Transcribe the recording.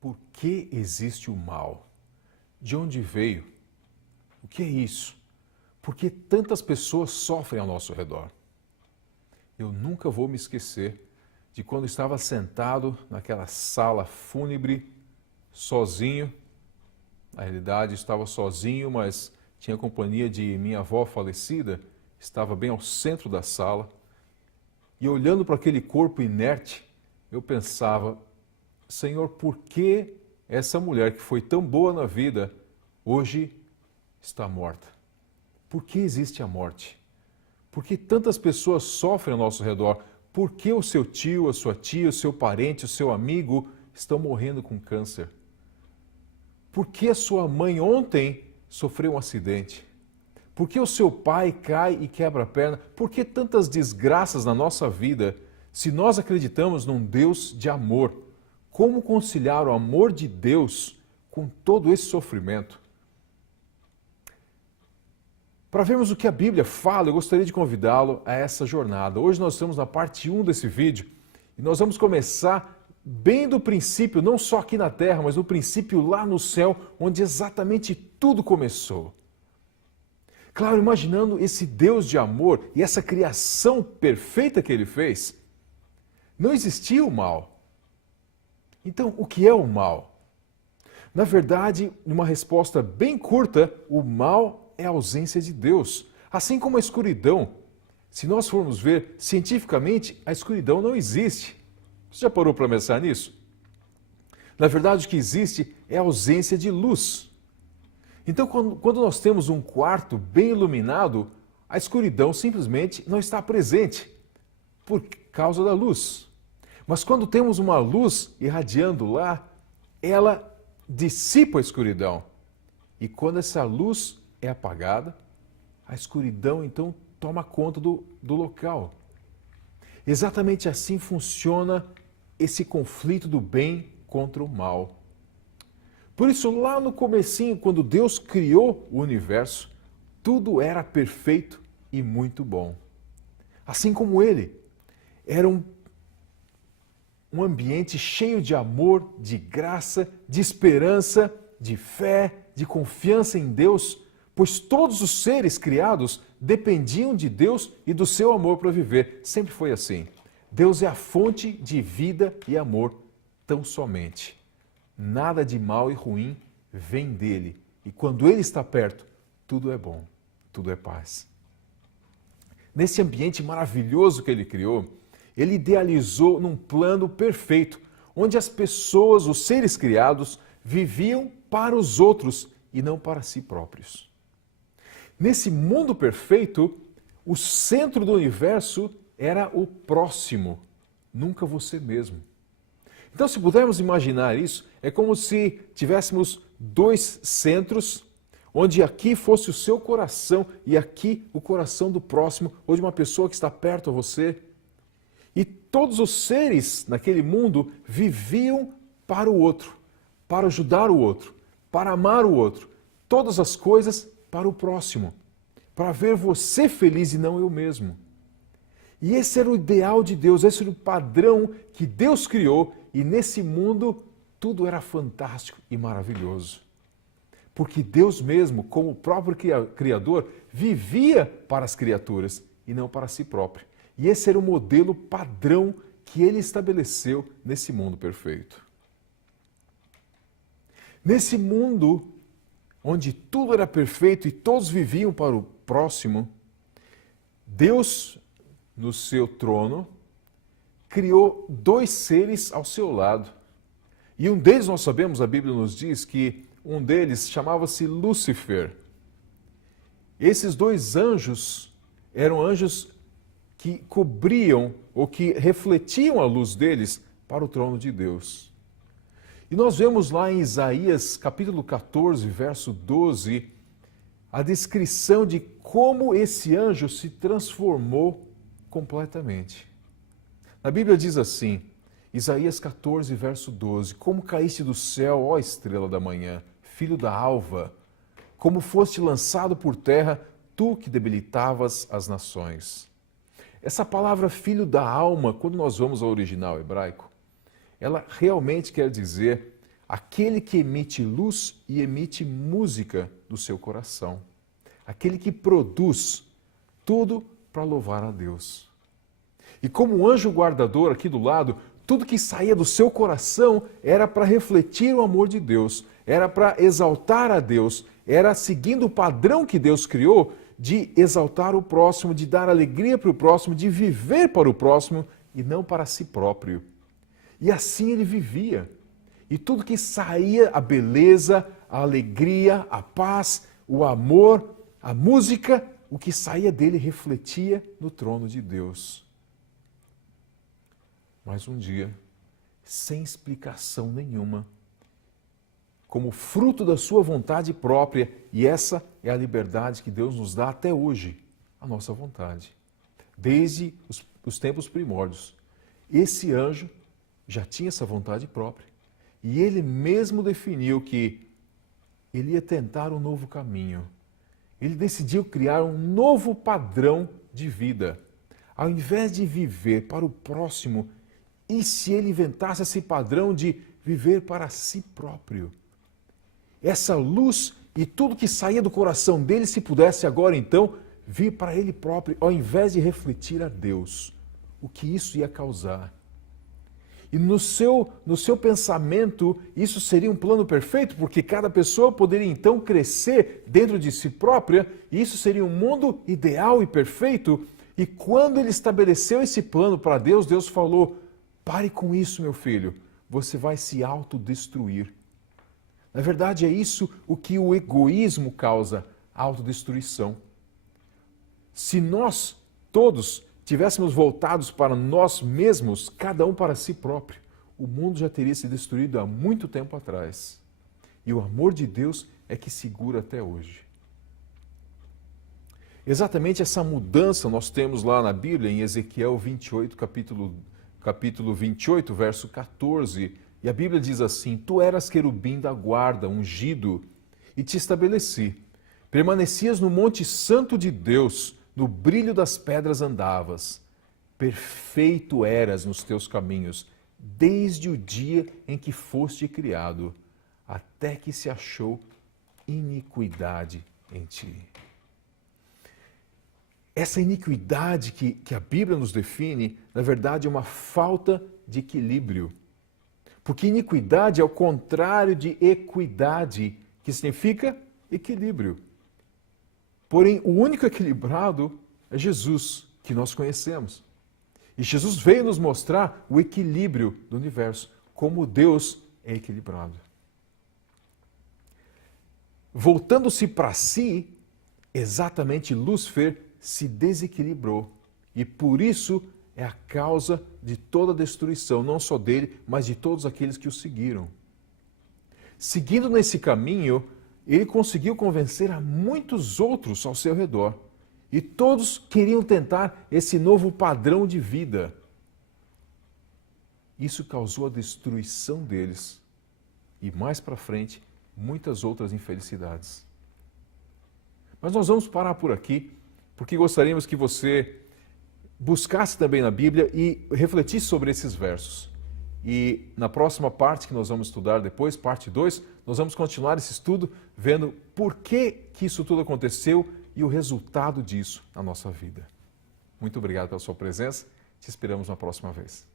Por que existe o mal? De onde veio? O que é isso? Por que tantas pessoas sofrem ao nosso redor? Eu nunca vou me esquecer de quando estava sentado naquela sala fúnebre, sozinho. Na realidade, estava sozinho, mas tinha companhia de minha avó falecida, estava bem ao centro da sala. E olhando para aquele corpo inerte, eu pensava, Senhor, por que essa mulher que foi tão boa na vida, hoje está morta? Por que existe a morte? Por que tantas pessoas sofrem ao nosso redor? Por que o seu tio, a sua tia, o seu parente, o seu amigo estão morrendo com câncer? Por que a sua mãe ontem sofreu um acidente? Por que o seu pai cai e quebra a perna? Por que tantas desgraças na nossa vida? Se nós acreditamos num Deus de amor, como conciliar o amor de Deus com todo esse sofrimento? Para vermos o que a Bíblia fala, eu gostaria de convidá-lo a essa jornada. Hoje nós estamos na parte 1 desse vídeo e nós vamos começar bem do princípio, não só aqui na terra, mas no princípio lá no céu, onde exatamente tudo começou. Claro, imaginando esse Deus de amor e essa criação perfeita que ele fez, não existia o mal. Então, o que é o mal? Na verdade, numa resposta bem curta, o mal é a ausência de Deus, assim como a escuridão. Se nós formos ver cientificamente, a escuridão não existe. Você já parou para pensar nisso? Na verdade, o que existe é a ausência de luz. Então, quando nós temos um quarto bem iluminado, a escuridão simplesmente não está presente por causa da luz. Mas quando temos uma luz irradiando lá, ela dissipa a escuridão. E quando essa luz é apagada, a escuridão então toma conta do local. Exatamente assim funciona esse conflito do bem contra o mal. Por isso, lá no comecinho, quando Deus criou o universo, tudo era perfeito e muito bom. Assim como Ele, era um ambiente cheio de amor, de graça, de esperança, de fé, de confiança em Deus, pois todos os seres criados dependiam de Deus e do seu amor para viver. Sempre foi assim. Deus é a fonte de vida e amor, tão somente. Nada de mal e ruim vem dele. E quando ele está perto, tudo é bom, tudo é paz. Nesse ambiente maravilhoso que ele criou, ele idealizou num plano perfeito, onde as pessoas, os seres criados, viviam para os outros e não para si próprios. Nesse mundo perfeito, o centro do universo era o próximo, nunca você mesmo. Então, se pudermos imaginar isso, é como se tivéssemos dois centros, onde aqui fosse o seu coração e aqui o coração do próximo, ou de uma pessoa que está perto a você. E todos os seres naquele mundo viviam para o outro, para ajudar o outro, para amar o outro. Todas as coisas para o próximo, para ver você feliz e não eu mesmo. E esse era o ideal de Deus, esse era o padrão que Deus criou, e nesse mundo tudo era fantástico e maravilhoso. Porque Deus mesmo, como o próprio Criador, vivia para as criaturas e não para si próprio. E esse era o modelo padrão que ele estabeleceu nesse mundo perfeito. Nesse mundo onde tudo era perfeito e todos viviam para o próximo, Deus, no seu trono, criou dois seres ao seu lado. E um deles, nós sabemos, a Bíblia nos diz que um deles chamava-se Lúcifer. Esses dois anjos eram anjos que cobriam ou que refletiam a luz deles para o trono de Deus. E nós vemos lá em Isaías capítulo 14, verso 12, a descrição de como esse anjo se transformou completamente. A Bíblia diz assim, Isaías 14, verso 12, como caíste do céu, ó estrela da manhã, filho da alva, como foste lançado por terra, tu que debilitavas as nações. Essa palavra filho da alma, quando nós vamos ao original hebraico, ela realmente quer dizer aquele que emite luz e emite música do seu coração, aquele que produz tudo para louvar a Deus. E como anjo guardador aqui do lado, tudo que saía do seu coração era para refletir o amor de Deus, era para exaltar a Deus, era seguindo o padrão que Deus criou de exaltar o próximo, de dar alegria para o próximo, de viver para o próximo e não para si próprio. E assim ele vivia. E tudo que saía, a beleza, a alegria, a paz, o amor, a música, o que saía dele refletia no trono de Deus. Mas um dia, sem explicação nenhuma, como fruto da sua vontade própria, e essa é a liberdade que Deus nos dá até hoje, a nossa vontade, desde os tempos primórdios. Esse anjo já tinha essa vontade própria, e ele mesmo definiu que ele ia tentar um novo caminho. Ele decidiu criar um novo padrão de vida. Ao invés de viver para o próximo, e se ele inventasse esse padrão de viver para si próprio? Essa luz e tudo que saía do coração dele, se pudesse agora então vir para ele próprio, ao invés de refletir a Deus, o que isso ia causar? E no seu pensamento, isso seria um plano perfeito, porque cada pessoa poderia então crescer dentro de si própria, e isso seria um mundo ideal e perfeito. E quando ele estabeleceu esse plano para Deus, Deus falou: pare com isso, meu filho, você vai se autodestruir. Na verdade, é isso o que o egoísmo causa, a autodestruição. Se nós todos tivéssemos voltados para nós mesmos, cada um para si próprio, o mundo já teria se destruído há muito tempo atrás. E o amor de Deus é que segura até hoje. Exatamente essa mudança nós temos lá na Bíblia, em Ezequiel 28, capítulo 28, verso 14. E a Bíblia diz assim: Tu eras querubim da guarda, ungido, e te estabeleci. Permanecias no monte santo de Deus, no brilho das pedras andavas. Perfeito eras nos teus caminhos, desde o dia em que foste criado, até que se achou iniquidade em ti. Essa iniquidade que a Bíblia nos define, na verdade, é uma falta de equilíbrio. Porque iniquidade é o contrário de equidade, que significa equilíbrio. Porém, o único equilibrado é Jesus, que nós conhecemos. E Jesus veio nos mostrar o equilíbrio do universo, como Deus é equilibrado. Voltando-se para si, exatamente Lúcifer se desequilibrou. E por isso é a causa de toda a destruição, não só dele, mas de todos aqueles que o seguiram. Seguindo nesse caminho, ele conseguiu convencer a muitos outros ao seu redor. E todos queriam tentar esse novo padrão de vida. Isso causou a destruição deles. E mais para frente, muitas outras infelicidades. Mas nós vamos parar por aqui, porque gostaríamos que você buscasse também na Bíblia e refletisse sobre esses versos. E na próxima parte que nós vamos estudar depois, parte 2, nós vamos continuar esse estudo vendo por que isso tudo aconteceu e o resultado disso na nossa vida. Muito obrigado pela sua presença. Te esperamos na próxima vez.